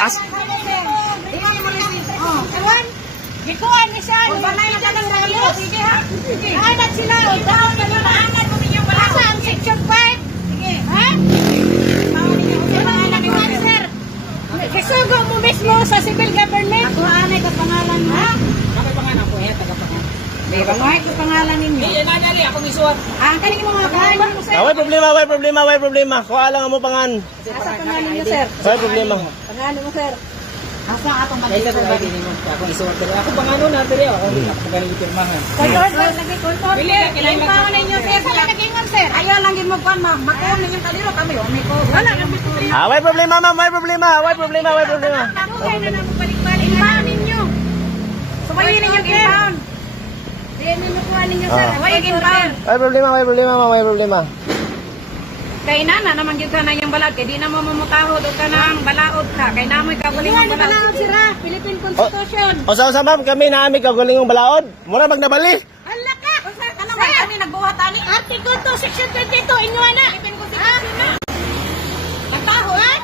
As Gikuan ni siya. Balay na ka ng rayo. Sige ha. Naanad sila. Down na lang. Naanad mo ninyong wala. Saan? Section 5. Sige. Ha? Sir. Kasugo mo mismo sa civil government. Ako anay ka pangalan mo. Ha? Kapag pangalan ko, taga-pangalan. May bangoy ko pangalan ninyo. Hindi, nanyari, akong isuot. Kanin mo mga pangalan mo, sir. Way problema. Kuha lang mo pangan. Asa pangalan niyo, sir? Way problema. Pangalan mo, sir. Asa atong Kaya mag-sir sa bahay, hindi mo akong isuot. Ako pangalan na, pero ako magaling pirmahan. Concord, sir. Nag-concord. Bili, kailangan Yung pangalan ninyo, sir. Sala nagingon, sir. Ayaw lang din mo pa, ma'am. Makuha ninyong kaliro kami. May ko. Wala nang bitulin. Way problema, ma'am. Way problema. Kaya na naman balik-balik. Impound ninyo. Sumayin ninyo impound. Diyan na nakuha ninyo, sir. Huwag impound. Way problema. Kay nana naman gyud ka na yung balad. Kay di na mo mamutahod o ka ng balaod ka. Kay namoy kaguling ang balaod, sir. Philippine Constitution. Sa ma'am, kami naami kagulingong balaod. Mura magnabali. Hala ka! Ano ba kami nagbuhat ani? Article 2, Section 22, inyo na. Pagtaho, ha?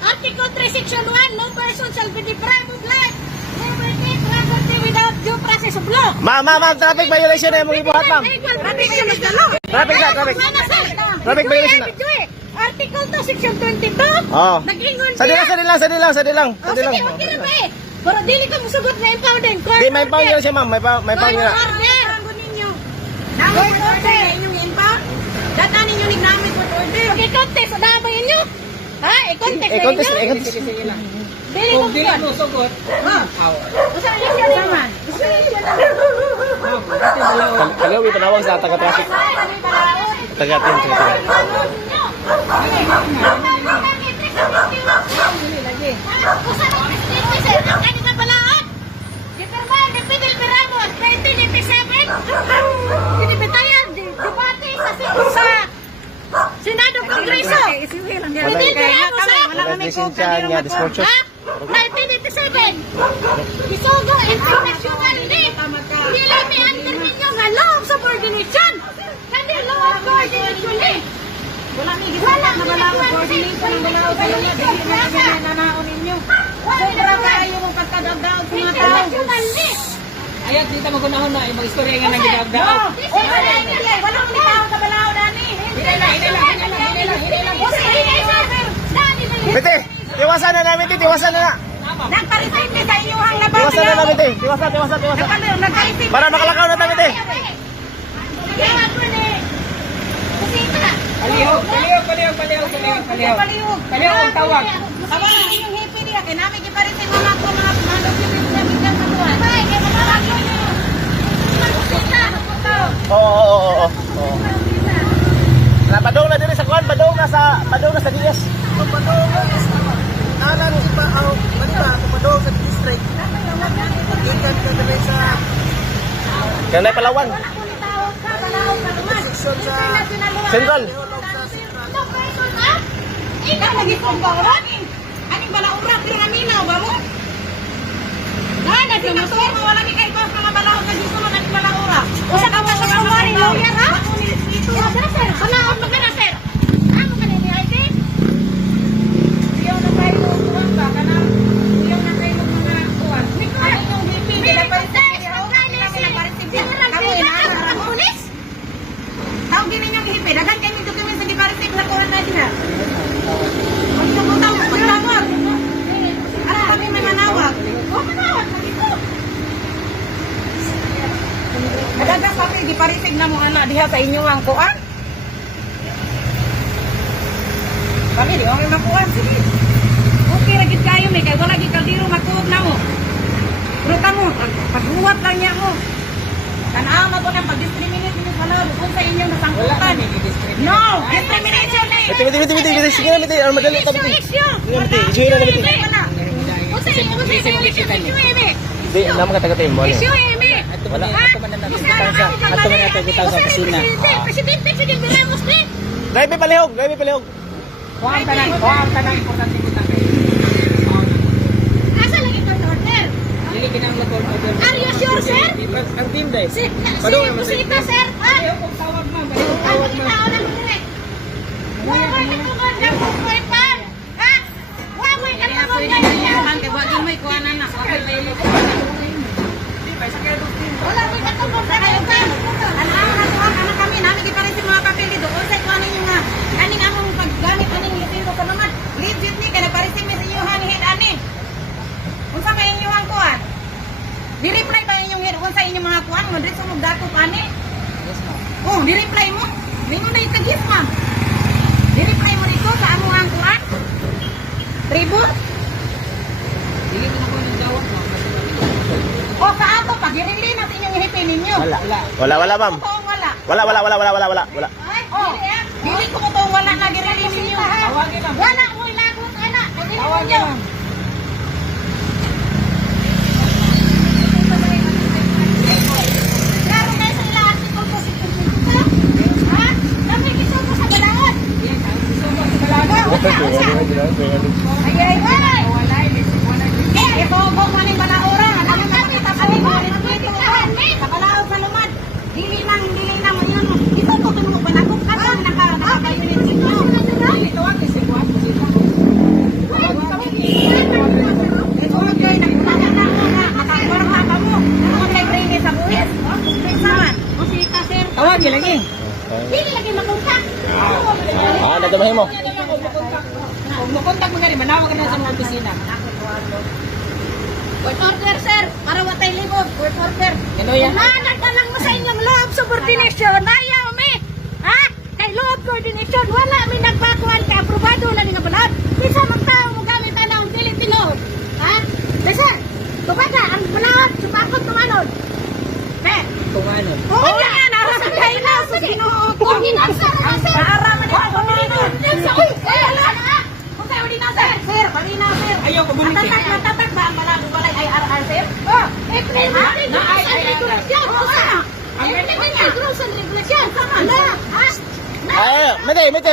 Article 3, Section 1, no person shall be deprived of life, liberty, property without due process of law. Ma'am, traffic violation na yung mga ibuhat, ma'am. Traffic. Traffic violation na. Article 2, Section 22. Oo. Nag-ingon Sa dilang. Sige, okay na ba eh? Pero dili ka musugot na impound din. Di, may pound yun siya, ma'am. May pound yun na. Court order. Inyong impound. Data ninyo nagnamit court order. I-contest. Ano ba inyo? Ha? I-contest na inyo? Sige lang. Dili Kung dili mo sugot, Usa niya siya naman. Kagawi panawag sa taga-traffic. Taga-tin. Usa niya presidente sir. Ang kanina balaod. Gipirmahan ni Fidel Ramos 1987. Sinibitayan. Debate sa Senado Kongreso. Fidel Ramos ha? Naglisensya niya, discourse. 1987. Isugo international league. Dili mi under ninyo nga law of subordination. Kandi law of coordination league. Wala mi gisala na balaod coordination ng balaod sa mga dili na nanaon ninyo. Sobra kayo mong pagkadagdaog sa mga tao. International league. ayat dito magunahon na ibang istorya nga nang gidagdaog. Wala mo ni tao sa balaod ani. Hindi lang. Bete, tiwasan na namin, tiwasan na. Nagparisente sa inyong labaw. Tiwasan na namin, tiwasan. Nagparisente. Para makalakaw na tayo, te. Palihog ang tawag. Aba, inyong hipi niya. Kaya namin iparisente mga document namin dyan sa buwan. Ay, kaya matalagyo niyo. Oo. Padong na din sa kuan, padong na sa DS. Padong sa district. Ikan ka na sa Kanay Palawan. section sa Central. Ikaw lagi kong bauran. Aning balauran, pero naminaw ba mo? Nagsinasuhin mo, wala ni kayo mga balaod na gusto mo ng balaura. Usa ka pa sa kumari, lawyer ha? Sir, balaod mo ka na, sir. Ano ka na ni ID? Iyaw na kayo kuwan ba? Kanang iyaw na kayo mga kuwan. Ano yung BP? Tawag din ninyong hipi. Dagan kayo yung document sa giparisip na kuwan na din ha. Magtututaw, magtawag. Ano kami may manawag? Manawag, magito. Nagagas kami, giparisip na mo diha sa inyo ang kuwan. Kami, di kami makuwan. Sige. Okay, lagit kayo may kaya wala gikaldiro makuwag na mo. Pero kamo, paghuwat lang niya mo. Tanaw na po ng pag-discriminate niyo pala kung sa inyong nasangkutan. No! Discrimination na eh! Bete. Sige na, bete. Madali ito, bete. Issue! Issue na, bete. Kung sa issue, eme! Di, naman katagatay mo. Issue, eme! Wala. Presidente, sige, Ramos, eh! Drive palihog. Kuwang tanang importante kita kayo. Asa lang ito, order? Dili kinang lakon order. Are you sure, sir? Ang team day. Si Busita, sir? Ayaw kong tawag mo. Ano kita, wala mo direct? Waway ka tumagyan mo, boy, pan! Ha? Waway ka tumagyan mo! kuanan na. Wala may katulong sa kayo ka. Anak kami, namin di pa rin sa mga papel doon sa kuanan yung kaning among paggamit aning litingo ko naman. Legit ni kaya pa rin sa inyong head ani. Unsa kay inyong kuan? Di-reply ba inyong head unsa inyong mga kuan? Madrid sa mga dato ani. Oh, di-reply mo. Mingon na itagis ma'am. Di-reply mo dito sa among ang kuan. Tribo? Dili ko na ko ng jawab mo. O sa ato pag i-relay natin yung ihipin ninyo. Wala, ma'am. Totoong wala. Wala. Oh, dili ko totoong wala na i-relay ninyo. Tawagin na. Wala mo ilagot ana. Dili mo Tawagin nyo. na. Klaro na sa ila article ko si Kumpita. Ha? Dami kisuko sa galaon. Ay. Ito ko maning balaura. Ano kami tapos mo dito. Kapalaw sa lumad. Dili nang mo yun. Ito to tumo ba na kung kato nakakainit dito. Dili to ang isikuan ko sila. Ito kay nagpala na ako na makaporma pa mo. Ano kay bring sa buhis? Saman. Musita sir. Tawagin lagi. Dili lagi makunta. Natumahin mo. Kung makontak mo nga rin, manawag na sa mga opisina. Court order, sir. Para watay libog. Court order. Ano yan? Manag na lang mo sa inyong loob subordination. Ayaw mi. Ha? Kay loob coordination. Wala mi nagbakuhan ka. Aprobado na nga balad. Bisa magtao mo gamit na ng dili tinod. Ha? Sir, tubaga ang balad. Supakot tumanod. Pe. Tunganon. Oo nga. Nara sa kayo na. Sa ginoo ko. Ordinansa. Nara man ako. Ordinansa. Uy, wala na. Kung sa ordinansa. Sir, palinaw, sir. Ayaw ko bumiti. Matatak ba ang malago balay IRR, sir? Oh, implement rules and regulation. Implement rules and regulation. Sama na. Ha? Ay, mete.